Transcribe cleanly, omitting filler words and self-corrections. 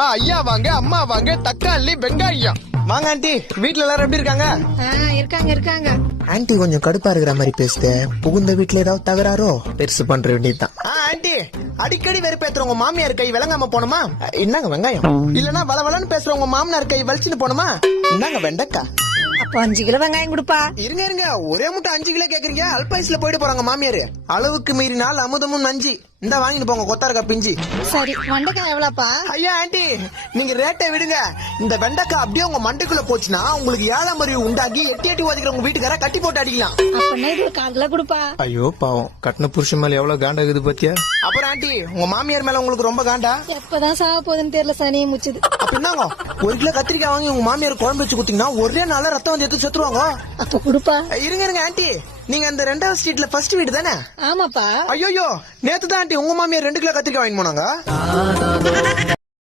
ஐயா வாங்க, அம்மா வாங்க, தக்காளி வெங்காயம் வாங்க. ஆண்டி வீட்டுல எல்லாரும் எப்படி இருக்காங்க? இருக்காங்க. ஆண்டி கொஞ்சம் கடுப்பா இருக்கிற மாதிரி பேசுத. புகுந்த வீட்டுல ஏதாவது தகராறோ பெருசு பண்ற வேண்டியதுதான். ஆண்டி அடிக்கடி வெறுப்பேத்துறவங்க மாமியார் கை விளங்காம போனோமா? என்னங்க வெங்காயம்? இல்லன்னா வளவளன்னு பேசுறவங்க மாமனார் கை வலிச்சுன்னு போனோமா? என்னங்க வெண்டக்கா? அப்ப 5 கிலோ வெங்காயம் கொடுப்பா. இருங்க ஒரே முட்டை 5 கிலோ கேக்குறீங்க? அல்பாயுஸ்ல போயிட்டு போறாங்க மாமியாரு. அளவுக்கு மீறினால் அமுதமும் நஞ்சு. இந்த வாங்கிட்டு போங்க கொத்தாரக்கா பிஞ்சி. சரி, வெண்டைக்காய் எவ்வளவுப்பா? ஐயா ஆண்டி நீங்க ரேட்டை விடுங்க. இந்த வெண்டைக்காய் அப்படியே உங்க மண்டைக்குள்ள போச்சுன்னா உங்களுக்கு 7ஆம் அறிவு உண்டாக்கி எட்டி ஓதிக்கிற உங்க வீட்டுக்கார கட்டி போட்டு அடிக்கலாம். அப்ப இது 1/4 கிலோ கொடுப்பா. ஐயோ பாவம், கட்டின புருஷன் மேல எவ்வளவு காண்டா இருக்குது பாத்தியா? அப்புறம் ஆண்டி உங்க மாமியார் மேல உங்களுக்கு ரொம்ப காண்டா? எப்பதான் சாக போகுதுன்னு தெரியல, சனியை முச்சுது. அப்படின்னாங்க 1 கிலோ கத்திரிக்காய் வாங்கி உங்க மாமியார் குழம்பு வச்சு குத்தீங்கன்னா ஒரே நாள ரத்தம் வந்து எடுத்து செத்துருவாங்க. அப்ப கொடுப்பா. இருங்க ஆண்டி, நீங்க அந்த 2வது ஸ்ட்ரீட்ல ஃபர்ஸ்ட் வீடு தானே? ஆமாப்பா. ஐயோ நேத்து தான் ஆண்டி உங்க மாமியார் 2 கிலோ கத்திரிக்காய் வாங்கி போனாங்க.